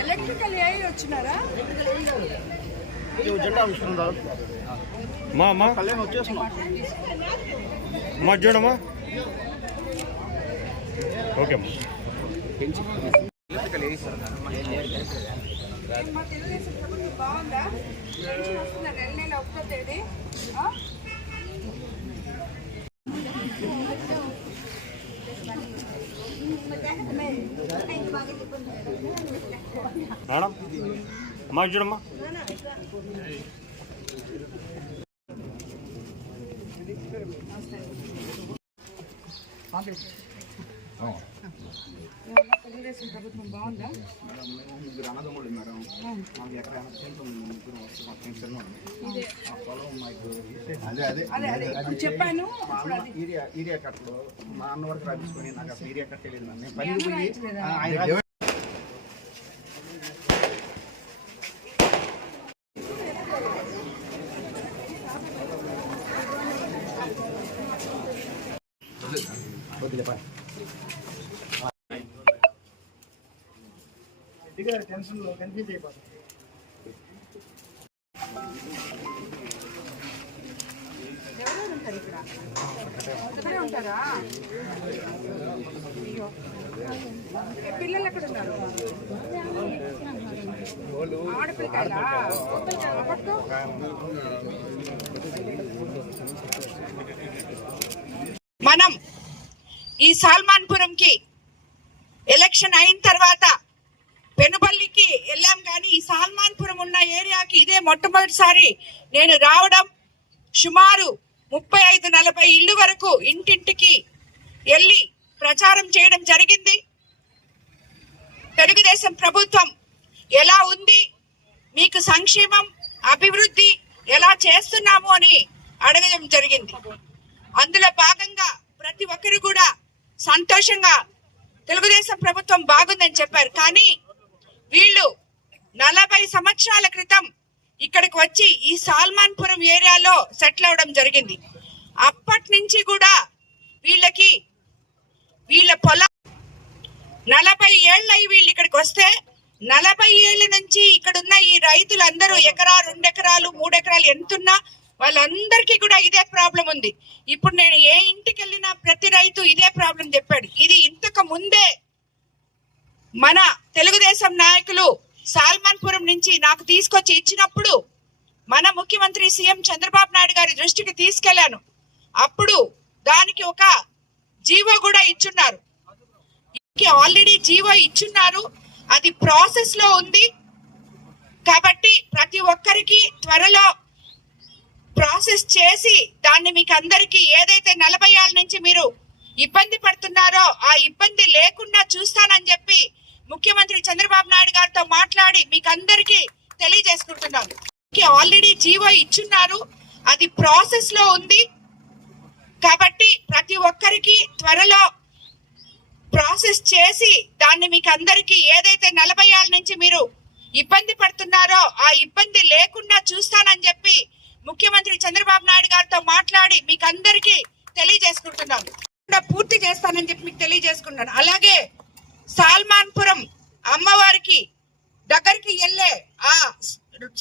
Electrical AI వచ్చినారా మా కళ్యాణ్ వచ్చేస్తున్నా మా చూడమ్మా ఓకే తెలుగుదేశం ప్రభుత్వం బాగుందా? పెన్షన్ వస్తుందా? నెల నెల ఒకటో తేదీ మేడం అమ్మా చూడమ్మా తెలుగుదేశం ప్రభుత్వం బాగుందా? అన్నదమ్ముడు మేడం మాకు ఎక్కడ చెప్పాను. ఏరియా కట్టలో మా అన్న వరకు రాపించుకొని నాకు అసలు ఏరియా కట్టలేదు నేను పని టెన్షన్ కన్ఫ్యూజ్ అయిపోతుంది. ఎవరెవరు ఉంటారు ఇక్కడ? ఇక్కడే ఉంటారా? పిల్లలు ఎక్కడ ఉన్నారు? ఆడపిల్లకాయలా? మనం ఈ సాల్మాన్పురంకి ఎలక్షన్ అయిన తర్వాత పెనుబల్లికి వెళ్ళాం, కానీ ఈ సాల్మాన్పురం ఉన్న ఏరియాకి ఇదే మొట్టమొదటిసారి నేను రావడం. సుమారు 35-40 ఇళ్ళు వరకు ఇంటింటికి వెళ్ళి ప్రచారం చేయడం జరిగింది. తెలుగుదేశం ప్రభుత్వం ఎలా ఉంది, మీకు సంక్షేమం అభివృద్ధి ఎలా చేస్తున్నాము అని అడగడం జరిగింది. అందులో భాగంగా ప్రతి ఒక్కరు కూడా సంతోషంగా తెలుగుదేశం ప్రభుత్వం బాగుందని చెప్పారు. కానీ వీళ్ళు 40 సంవత్సరాల క్రితం ఇక్కడికి వచ్చి ఈ సాల్మాన్పురం ఏరియాలో సెటిల్ అవడం జరిగింది. అప్పటి నుంచి కూడా వీళ్ళ పొలం 40 ఏళ్ళై వీళ్ళు ఇక్కడికి వస్తే 40 ఏళ్ల నుంచి ఇక్కడున్న ఈ రైతులందరూ ఎకరా 2 ఎకరాలు 3 ఎకరాలు ఎంతున్నా వాళ్ళందరికీ కూడా ఇదే ప్రాబ్లం ఉంది. ఇప్పుడు నేను ఏ ఇంటికి వెళ్ళినా ప్రతి రైతు ఇదే ప్రాబ్లం చెప్పాడు. ఇది ఇంతకు ముందే మన తెలుగుదేశం నాయకులు సాల్మాన్పురం నుంచి నాకు తీసుకొచ్చి ఇచ్చినప్పుడు మన ముఖ్యమంత్రి సీఎం చంద్రబాబు నాయుడు గారి దృష్టికి తీసుకెళ్లాను. అప్పుడు దానికి ఒక జీవో కూడా ఇచ్చున్నారు. ఆల్రెడీ జీవో ఇచ్చున్నారు, అది ప్రాసెస్ లో ఉంది. కాబట్టి ప్రతి ఒక్కరికి త్వరలో ప్రాసెస్ చేసి దాన్ని మీకు అందరికీ ఏదైతే 40 ఏళ్ళ నుంచి మీరు ఇబ్బంది పడుతున్నారో ఆ ఇబ్బంది లేకుండా చూస్తానని చెప్పి ముఖ్యమంత్రి చంద్రబాబు నాయుడు గారితో మాట్లాడి మీకు అందరికీ తెలియజేసుకుంటున్నాను. ఆల్రెడీ జీవో ఇచ్చున్నారు, అది ప్రాసెస్ లో ఉంది. కాబట్టి ప్రతి ఒక్కరికి త్వరలో ప్రాసెస్ చేసి దాన్ని మీకు అందరికీ ఏదైతే 40 ఏళ్ళ నుంచి మీరు ఇబ్బంది పడుతున్నారో ఆ ఇబ్బంది లేకుండా చూస్తానని చెప్పి ముఖ్యమంత్రి చంద్రబాబు నాయుడు గారితో మాట్లాడి మీకు అందరికీ తెలియజేసుకుంటున్నాను. పూర్తి చేస్తానని చెప్పి మీకు తెలియజేసుకుంటున్నాను. అలాగే సాల్మాన్పురం అమ్మవారికి దగ్గరికి వెళ్ళే ఆ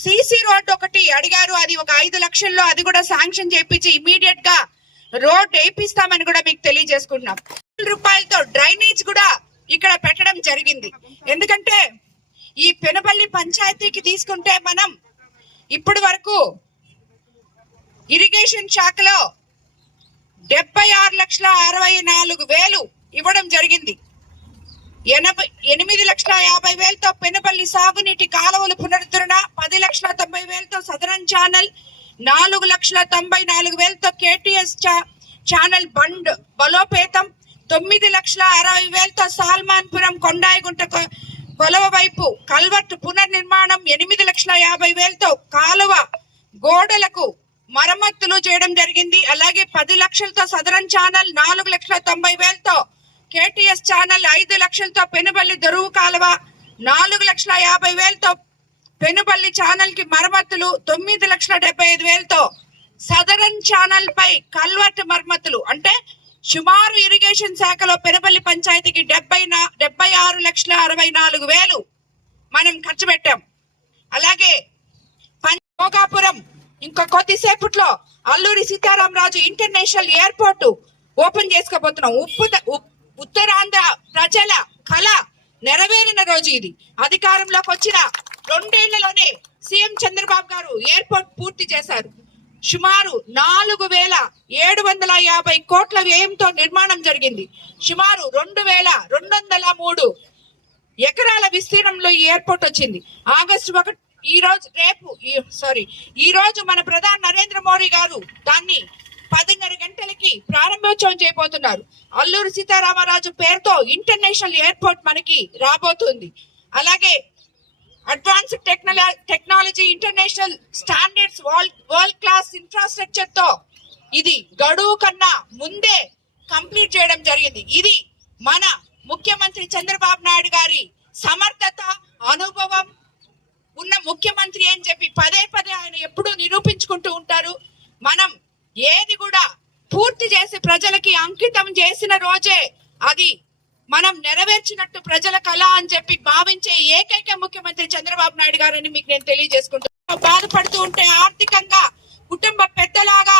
సిసి రోడ్ ఒకటి అడిగారు, అది ఒక 5 లక్షల్లో అది కూడా శాంక్షన్ చేయించి ఇమీడియట్ గా రోడ్ వేపిస్తామని కూడా మీకు తెలియజేసుకుంటున్నాం. రూపాయలతో డ్రైనేజ్ కూడా ఇక్కడ పెట్టడం జరిగింది. ఎందుకంటే ఈ పెనుబల్లి పంచాయతీకి తీసుకుంటే మనం ఇప్పటి వరకు ఇరిగేషన్ శాఖలో 76,64,000 ఇవ్వడం జరిగింది. 8,50,50,000తో పెనుబల్లి సాగునీటి కాలువలు పునరుద్ధరణ, 10,90,000తో సదరన్ ఛానల్, 4,94,000తో కేటీఎస్ ఛానల్ బండ్ బలోపేతం, 9,60,000తో సాల్మాన్పురం కొండాయిగుంట కొలవ వైపు కల్వర్ట్ పునర్నిర్మాణం, 8,50,000తో కాలువ గోడలకు మరమ్మతులు చేయడం జరిగింది. అలాగే 10 లక్షలతో సదరన్ ఛానల్, 4,90,000తో కేటీఎస్ ఛానల్, 5 లక్షలతో పెనుబల్లి దొరువు కాలువ, 4,50,000తో పెనుబల్లి ఛానల్ కి మరమ్మతులు 9,75,000తో సదరన్ ఛానల్ పై కల్వర్ట్ మరమ్మతులు అంటే సుమారు ఇరిగేషన్ శాఖలో పెనుబల్లి పంచాయతీకి 76,64,000 మనం ఖర్చు పెట్టాం. అలాగే భోగాపురం ఇంకా కొద్దిసేపట్లో Alluri Sitaramaraju international airport open చేసుకోబోతున్నాం. ఉత్తరాంధ్ర ప్రజల కళ నెరవేరిన రోజు ఇది. అధికారంలోకి వచ్చిన 2 ఏళ్లలోనే సీఎం చంద్రబాబు గారు ఎయిర్పోర్ట్ పూర్తి చేశారు. సుమారు 4,750 కోట్ల వ్యయంతో నిర్మాణం జరిగింది. సుమారు 2,203 ఎకరాల విస్తీర్ణంలో ఈ ఎయిర్పోర్ట్ వచ్చింది. ఆగస్టు 1 ఈ రోజు మన ప్రధాని నరేంద్ర మోడీ గారు దాన్ని 10:30 గంటలకి ప్రారంభోత్సవం చేయబోతున్నారు. అల్లూరి సీతారామరాజు పేరుతో ఇంటర్నేషనల్ ఎయిర్పోర్ట్ మనకి రాబోతుంది. అలాగే advanced technology international standards world class infrastructure తో ఇది గడువు కన్నా ముందే కంప్లీట్ చేయడం జరిగింది. ఇది మన ముఖ్యమంత్రి చంద్రబాబు నాయుడు గారి సమర్థత, అనుభవం ఉన్న ముఖ్యమంత్రి అని చెప్పి పదే ఆయన ఎప్పుడూ నిరూపించుకుంటూ ఉంటారు. మనం ఏది కూడా పూర్తి చేసి ప్రజలకి అంకితం చేసిన రోజే అది మనం నెరవేర్చినట్టు ప్రజల కళ అని చెప్పి భావించే ఏకైక ముఖ్యమంత్రి చంద్రబాబు నాయుడు గారని మీకు నేను తెలియజేసుకుంటున్నాను. బాధపడుతూ ఉంటే ఆర్థికంగా కుటుంబ పెద్దలాగా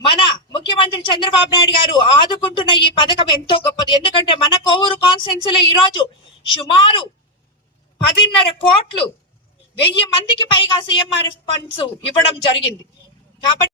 మన ముఖ్యమంత్రి చంద్రబాబు నాయుడు గారు ఆదుకుంటున్న ఈ పథకం ఎంతో గొప్పది. ఎందుకంటే మన కోవూరు కాన్స్టిట్యున్సీలో ఈ రోజు సుమారు 10.5 కోట్లు 1000 మందికి పైగా సీఎంఆర్ఎఫ్ ఫండ్స్ ఇవ్వడం జరిగింది. కాబట్టి